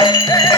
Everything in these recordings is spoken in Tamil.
Ei, ei.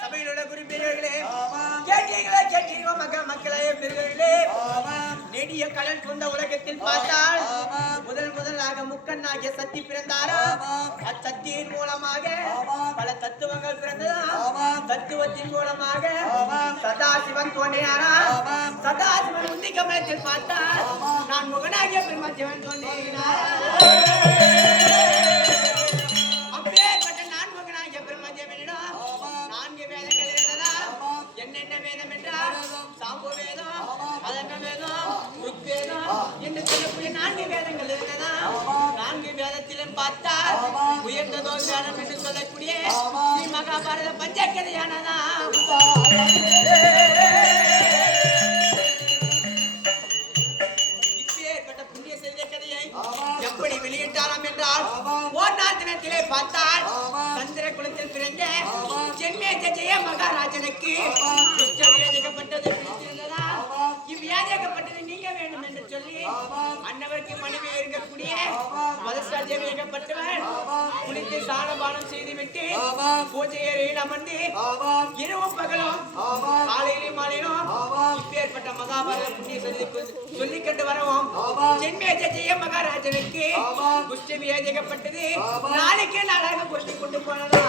சபையில் உள்ள குறிப்பினர்களே கேட்டீங்களா கேட்டீங்களா மக மக்களே பெரியவர்களே நெடிய கடல் கொண்ட உலகத்தில் பார்த்தால் முதல் முதலாக முக்கண்ணாகிய சக்தி பிறந்தாரா? அச்சக்தியின் மூலமாக பல தத்துவங்கள் பிறந்ததா? தத்துவத்தின் மூலமாக சதாசிவன் தோன்றினாரா? சதாசிவன் உந்தி கமலத்தில் பார்த்தால் நான் முகனாகிய பிரம்மசிவன் தோன்றினாரா. என்று சொல்லக்கூடிய நான்கு வேதங்கள் இருந்ததா? நான்கு வேதத்திலும் பார்த்தால் உயர்ந்ததோர் வேதம் என்று சொல்லக்கூடிய ஸ்ரீ மகாபாரத பஞ்சகதையானதா இப்பேற்பட்ட புண்ணிய கதையை எப்படி வெளியிட்டாராம் என்றால் ஓர் நாள் தினத்திலே பார்த்தால் சந்திர குலத்தில் பிறந்த சென்னை ஜெய மகாராஜனுக்கு குஷ்டவியாதிக்கப்பட்டது பிடித்திருந்ததா இவ்வியாதிக்கப்பட்டது நீங்க வேண்டும் என்று சொல்லி அன்னவருக்கு மனைவி இருக்கக்கூடிய மதசாஜியம் இயக்கப்பட்டவர் குளித்து சாணபானம் செய்துவிட்டு பூஜை அறையில் அமர்ந்து இரவும் பகலும் காலையிலும் மாலையிலும் இப்பேற்பட்ட மகாபாரத புண்ணிய சொல்லி சொல்லிக்கொண்டு வரவும். ஜென்மேஜ ஜெய மகாராஜனுக்கு குஷ்ட வியாதிக்கப்பட்டது நாளைக்கு நாளாக கொண்டு கொண்டு போனதா?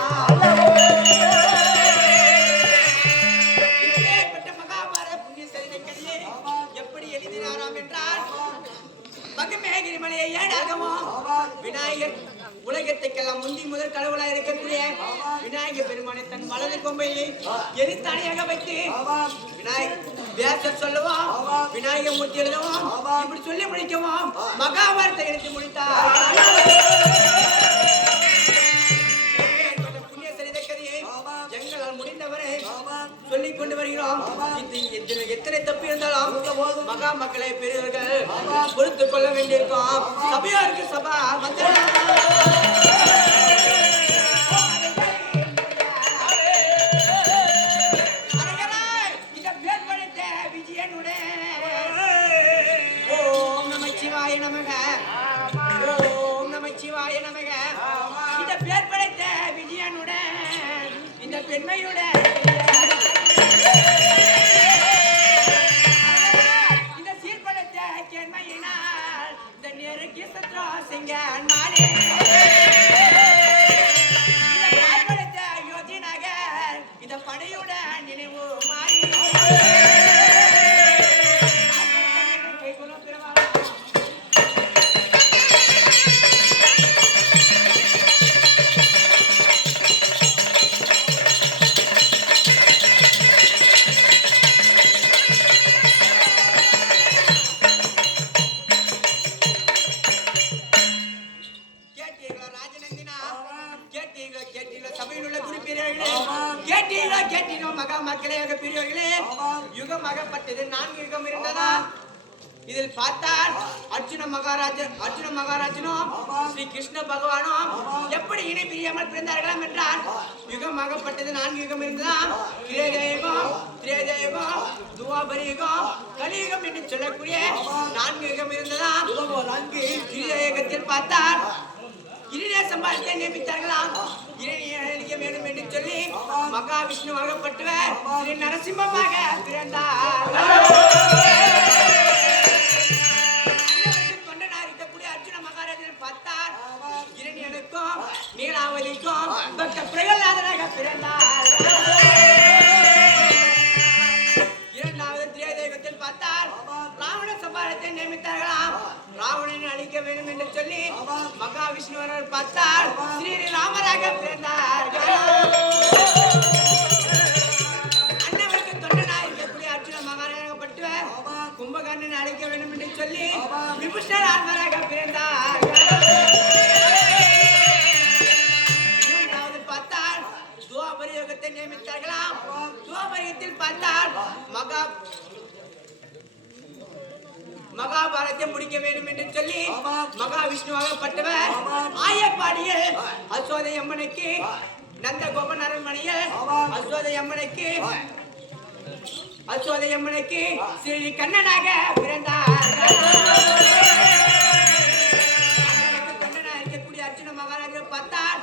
மலையை ஏன் ஏடாகவும் விநாயகர் உலகத்துக்கெல்லாம் முந்தி முதல் கடவுளா இருக்கக்கூடிய விநாயகர் பெருமானை தன் வலது கொம்பையை எரித்தணையாக வைத்து விநாயகர் வேசர் சொல்லவும் விநாயகர் மூர்த்தி எழுதவும் இப்படி சொல்லி முடிக்கவும் மகாபாரத்தை எழுதி முடித்தார். சொல்லிக் கொண்டு வருகிறோம். இது எத்தனை தப்பு இருந்தாலும் மகா மக்களை பெரியவர்கள் பொறுத்துக் கொள்ள வேண்டியிருக்கும். சபையாருக்கு சபா. மந்திரம் இந்த இந்த படையுடன் நினைவு மாறி குறிப்பினர்களே கேட்டீர்களா? கேட்டீர்களா மகா மக்களே ஆக பெரியவர்களே யுகம் ஆகப்பட்டது நான்கு யுகம் இருந்ததா? இதில் பார்த்தால் அர்ஜுன மகாராஜன் அர்ஜுன மகாராஜனும் ஸ்ரீ கிருஷ்ண பகவானும் எப்படி இணை பிரியாமல் பிறந்தார்களாம் என்றால் யுகம் ஆகப்பட்டது நான்கு யுகம் இருந்ததாம் திரேதயுகம் திரேதயுகம் துவாபரியுகம் கலியுகம் என்று சொல்லக்கூடிய நான்கு யுகம் இருந்ததாம் நான்கு திரேதயுகத்தில் பார்த்தால் சம்பாதிக்க நியமித்தார்களாம் இனிய அழிக்க வேண்டும் என்று சொல்லி மகாவிஷ்ணு வழங்கப்பட்டுவர் ஸ்ரீ நரசிம்மமாக பிறந்தார். தொண்டனார் இருக்கக்கூடிய அர்ஜுன மகாராஜன் பார்த்தார். இரணியனுக்கும் நீலாவதிக்கும் பக்த பிரகலாதனாக பிறந்தார். இரண்டாவது திரேதேகத்தில் பார்த்தார் ராவண சம்பாரத்தை நியமித்தார்களாம். ராவணனை அழிக்க வேண்டும் என்று சொல்லி மகாவிஷ்ணுவரர் பார்த்தார். ராஜ்யம் முடிக்க வேண்டும் என்று சொல்லி மகா விஷ்ணுவாக மகாவிஷ்ணுவாகப்பட்டவர் ஆயப்பாடியில் அசோதை அம்மனுக்கு நந்த கோபன் அரண்மனையில் அசோதை அம்மனுக்கு அசோதை அம்மனுக்கு ஸ்ரீ கண்ணனாக பிறந்தார். கண்ணனாக இருக்கக்கூடிய அர்ஜுன மகாராஜர் பார்த்தார்.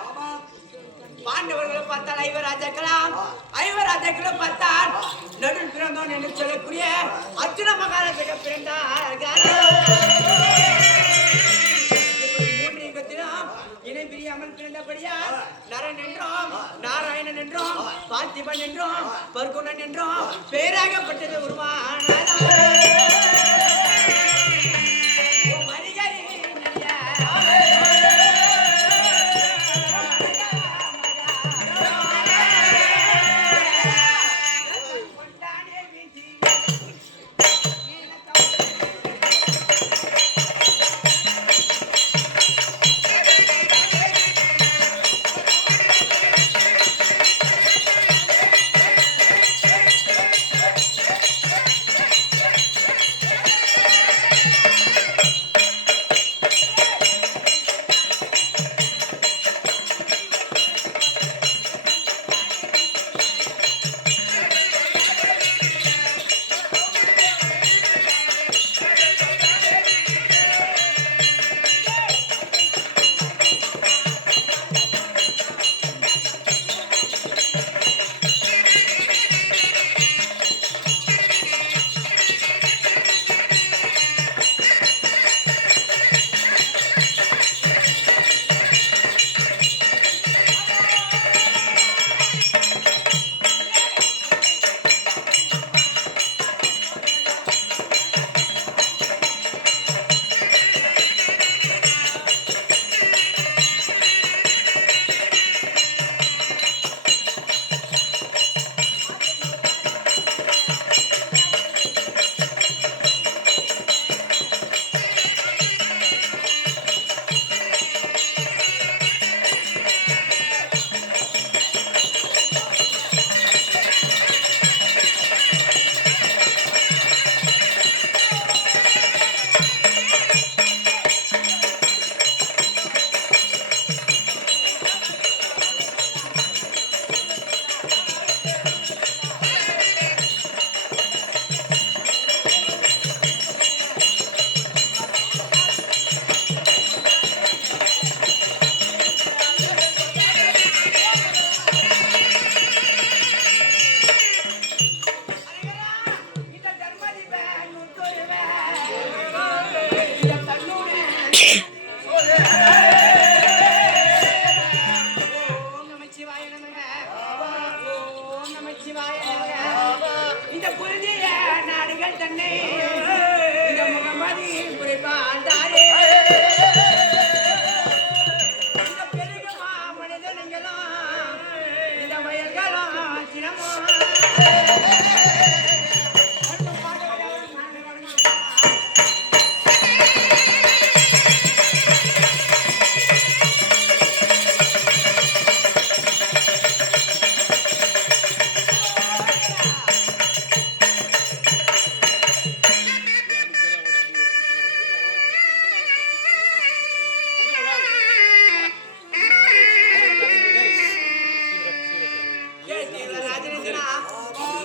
பாண்டவர்களை பார்த்தால் ஐவராஜாக்களாம் ஐவராஜாக்களும் பார்த்தால் நடுவில் பிறந்தோன் என்று சொல்லக்கூடிய அர்ஜுன மகாராஜாக்கு பிறந்தார்கள். மூன்று யுகத்திலும் இணை பிரியாமல் பிறந்தபடியா நரன் என்றும் நாராயணன் என்றும் பார்த்திபன் என்றும் பர்குணன் என்றும் பேராகப்பட்டது உருவான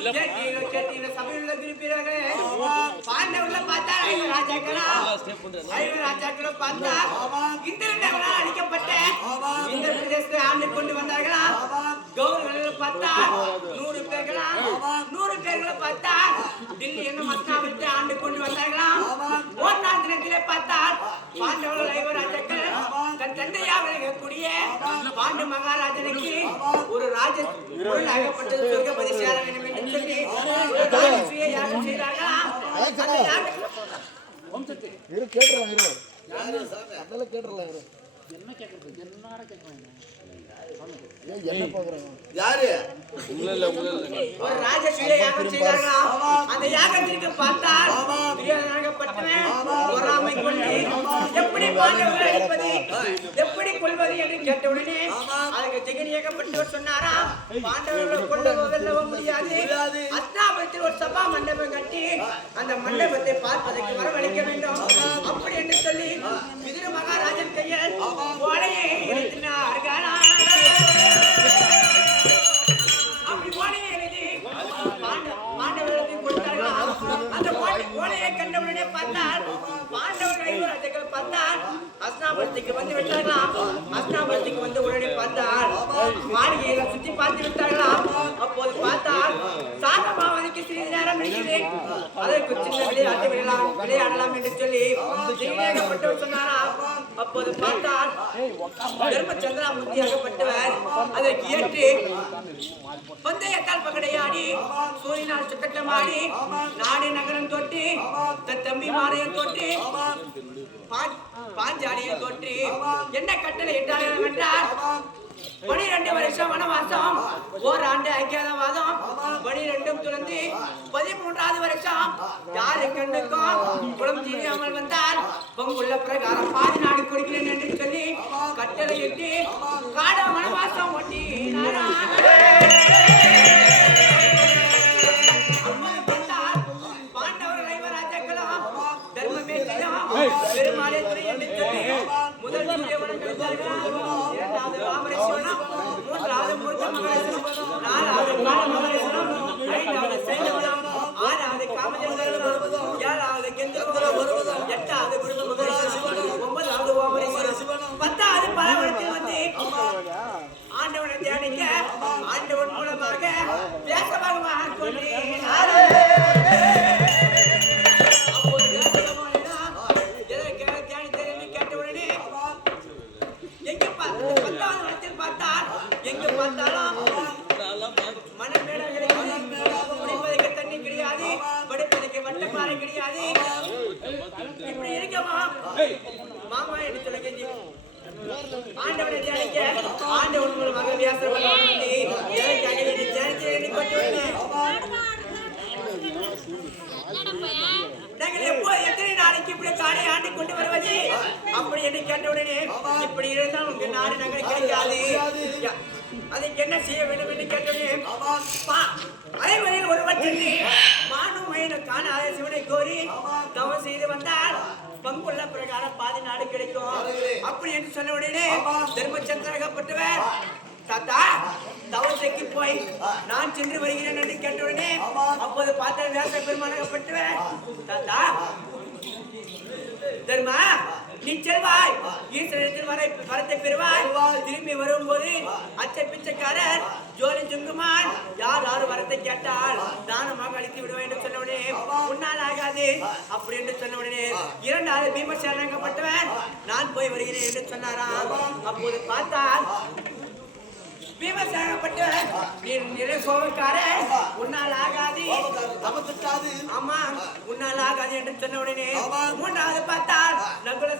சபையுள்ள திருப்பியவர்களே? பாண்டவர்களை பார்த்தா ஐவர் ராஜாக்களா? ஐவர் ராஜாக்களை பார்த்தா இந்திரனவர்களால் அழிக்கப்பட்ட இந்த பிரதேசத்தை ஆண்டு கொண்டு வந்தார்களா? கௌரவர்களை பார்த்தா நூறு பேர்களா? நூறு பேர்களை பார்த்தா தில்லி என்னும் மஸ்தாபத்தை ஆண்டு கொண்டு வந்தார்களா? ஒரு தினத்திலே பார்த்தால் பாண்டவர்கள் ஐவர் தன் தந்தையாக இருக்கக்கூடிய பாண்டு மகாராஜனுக்கு ஒரு ராஜ பொருள் ஆகப்பட்டது சொர்க்கபதி சேர வேண்டும் என்று சொல்லி ராஜசூய யாகம் இரு கேட்டுறலாம் என்ன பாக்குறாங்க? யாரு? ஒரு ராஜசூய யாகம் செய்தார்களாம். அந்த யாகத்திற்கு பார்த்தால் துரியோதனாகப்பட்டவன் பொறாமை கொண்டு எப்படி பாண்டவர்களை அழிப்பது எப்படி கொள்வது என்று கேட்டவுடனே அதுக்கு ஜெகனியகப்பட்டவர் சொன்னாராம் பாண்டவர்களை கொண்டு வெல்லவும் முடியாது. ஒரு சபா மண்டபம் கட்டி அந்த மண்டபத்தை பார்ப்பதற்கு வரவழைக்க வேண்டும். அப்படி என்று சொல்லி விதிர மகாராஜன் கையில் அஸ்தாபலத்துக்கு வந்து விட்டார்களாம் அஸ்தாபலத்துக்கு வந்து உடனே பார்த்தார். மாளிகையில சுத்தி பார்த்து விட்டார்களாம் அப்போது பார்த்தா சாந்தமாவதிக்கு சிறிது நேரம் இருக்கிறது அதற்கு சின்ன விளையாட்டு விடலாம் விளையாடலாம் என்று சொல்லி சிறியேகப்பட்டவர் சொன்னாராம் அப்போது பார்த்தால் தர்மச்சந்திரா முத்தியாகப்பட்டவர் அதற்கு ஏற்று பந்தயத்தால் பகடையாடி சூரியனால் சுத்தட்டமாடி நாடு நகரம் தொட்டு தன் தம்பி மாறையும் தொட்டு பா- பாஞ்சாலியை தொட்டு என்ன கட்டளை இட்டார்கள் என்றால் பனிரெண்டு வருஷம் வனவாசம். ஓராண்டு ஐக்கியவாதம் பனிரெண்டும் துறந்து பதிமூன்றாவது வருஷம். யாரு கண்ணுக்கும் குளம் தெரியாமல் வந்தால் பொங்குள்ள பிரகாரம் பாதி நாடு கொடுக்கிறேன் என்று சொல்லி கட்டளையிட்டு காட வனவாசம் ஒட்டி பெருமாளே துணை என்று சொல்லி முதல் வணக்கம் ஆண்டவனை தியானிக்க ஆண்டவன் மூலமாக வியாச சொல்லி ஆண்டவனை தியானிக்க நாங்கள் எத்தனை நாளைக்கு இப்படி காடை ஆண்டு கொண்டு வருவது அப்படி என்று கேட்டவுடனே இப்படி இருந்தால் உங்க நாடு நாங்கள் கிடைக்காது அதுக்கு என்ன செய்ய வேண்டும் என்று கேட்டவுடனே பா- ஒருவர் சென்று மானும் மயிலும் சிவனை கோரி தவம் செய்து வந்தார் பங்குள்ள பிரகாரம் பாதி நாடு கிடைக்கும். அப்படி என்று சொன்ன உடனே தர்மச்சந்திரகப்பட்டவர் தாத்தா தவசைக்கு போய் நான் சென்று வருகிறேன் என்று கேட்டவுடனே அப்போது பார்த்த பெருமானகப்பட்டவர் தாத்தா நீ செல்வாய். ஈஸ்வரத்தில் வர வரத்தை பெறுவாய். திரும்பி வரும்போது அச்சை பிச்சைக்காரர் ஜோலி ஜுங்குமான் யார் யார் வரத்தை கேட்டால் தானமாக அளித்து விடுவேன் என்று சொன்ன உடனே உன்னால் ஆகாது அப்படி என்று சொன்ன உடனே இரண்டாவது பீமசேனங்கப்பட்டவன் நான் போய் வருகிறேன் என்று சொன்னாராம். அப்போது பார்த்தால் பீமசேனப்பட்ட நிறை சோகக்கார உன்னால் ஆகாது. ஆமா உன்னால் ஆகாது என்று சொன்ன உடனே மூன்றாவது பார்த்தால் நகுல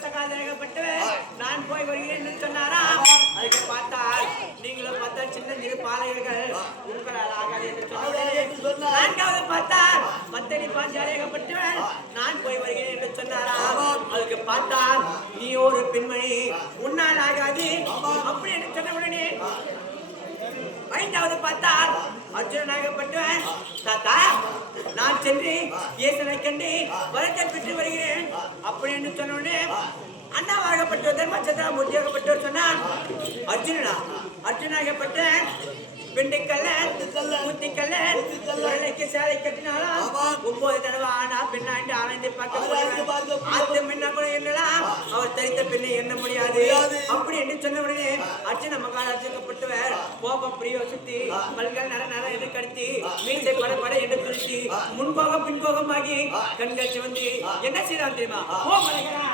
நான் போய் வருகிறேன் என்று சொன்னாராம் அதுக்கு பார்த்தால் நீங்களும் பார்த்தால் சின்ன சிறு பாளையர்கள் உங்களால் ஆகாது என்று சொன்ன உடனே நான்காவது பார்த்தால் பத்தனி பாஞ்சாலியகப்பட்டவன் நான் போய் வருகிறேன் என்று சொன்னாராம் அதுக்கு பார்த்தால் நீ ஒரு பெண்மணி உன்னால் ஆகாது அப்படி என்று சொன்ன உடனே ஐந்தாவது பார்த்தால் அர்ஜுனனாகப்பட்டவன் தாத்தா நான் சென்று இயேசனை கண்டு வரத்தை பெற்று வருகிறேன் அப்படின்னு சொன்னோடனே சொன்ன உடனே அண்ணாவாகப்பட்ட தர்மச்சந்திரா மூர்த்தியாகப்பட்டவர் சொன்னான் அர்ஜுனனா அர்ஜுனாகப்பட்ட பிண்டிக்கல்லன் முத்திக்கல்லன் வெள்ளைக்கு சேலை கட்டினாலும் ஒன்பது தடவை ஆனா பின்னாண்டு ஆனந்தி பார்க்க ஆத்து கூட அவர் தரித்த பெண்ணை எண்ண முடியாது. அப்படி என்று சொன்ன உடனே அர்ச்சன மகாராஜக்கப்பட்டவர் கோபம் பிரியோசித்து பல்கள் நர நர என்று கடித்து மீசை பட பட என்று துருத்தி முன்போகம் பின்போகமாகி கண்கள் சிவந்து என்ன செய்யலாம் தெரியுமா? ஓ மலைகளா.